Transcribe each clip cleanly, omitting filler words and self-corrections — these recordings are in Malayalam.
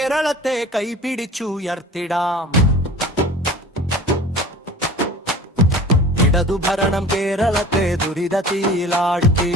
കേരളത്തെ കൈപിടിച്ചുയർത്തിടാം. ഇടതുഭരണം കേരളത്തെ ദുരിതത്തിലാഴ്ത്തി.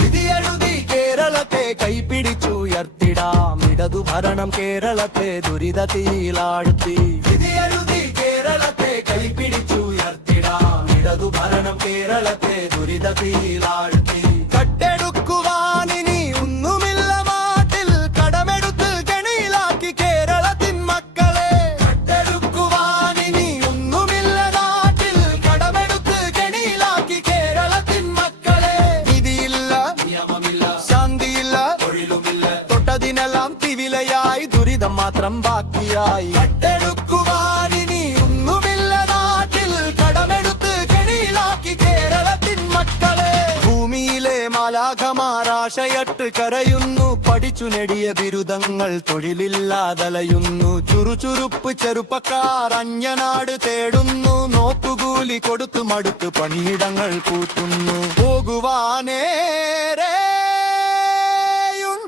വിധിയെഴുതി കേരളത്തെ കൈപിടിച്ചുയർത്തിടാം. ഇടതുഭരണം കേരളത്തെ ദുരിതത്തിലാഴ്ത്തി. വിധിയെഴുതി കേരളത്തെ കൈപിടിച്ചുയർത്തിടാം. ഇടതുഭരണം കേരളത്തെ ദുരിതത്തിലാഴ്ത്തി. കട്ടെടുക്കുവാനിനി ഒന്നുമില്ല നാട്ടിൽ, കടമെടുത്ത് കെണിയിലാക്കി കേരളത്തിൻ മക്കളെ. കട്ടെടുക്കുവാനിനി ഒന്നുമില്ല നാട്ടിൽ, കടമെടുത്ത് കെണിയിലാക്കി കേരളത്തിൻ മക്കളെ. നീതിയില്ല, നിയമമില്ല, ശാന്തിയില്ല, തൊഴിലുമില്ല, തൊട്ടതിനെല്ലാം തിവിലയായി ദുരിതം മാത്രം ബാക്കിയായി. കട്ടെടുക്കുവാനിനി ഒന്നുമില്ല നാട്ടിൽ, കടമെടുത്ത് കെണിയിലാക്കി കേരളത്തിൻ മക്കളെ. ഭൂമിയിലെ മാലാഖമാരാശയട്ട് കരയുന്നു. പഠിച്ചു നേടിയ ബിരുദങ്ങൾ തൊഴിലില്ലാതലയുന്നു. ചുറുചുറുപ്പ് ചെറുപ്പക്കാർ അന്യനാട് തേടുന്നു. നോക്കുകൂലി കൊടുത്തു മടുത്ത് പണിയിടങ്ങൾ കൂട്ടുന്നു. പോകുവാനേരെയുണ്ട്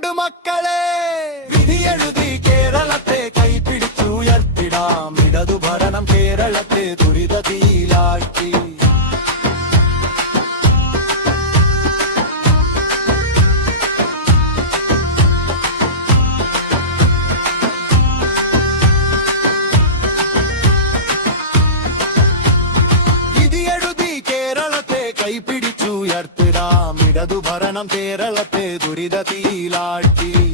മക്കളെ. വിധിയെഴുതി കേരളത്തെ കൈപിടിച്ചുയർത്തിടാം. ഇടതുഭരണം കേരളത്തെ ദുരിതത്തിലാഴ്ത്തി. കൈപിടിച്ചുയർത്തിടാം. ഇടതുഭരണം കേരളത്തെ ദുരിതത്തിലാഴ്ത്തി.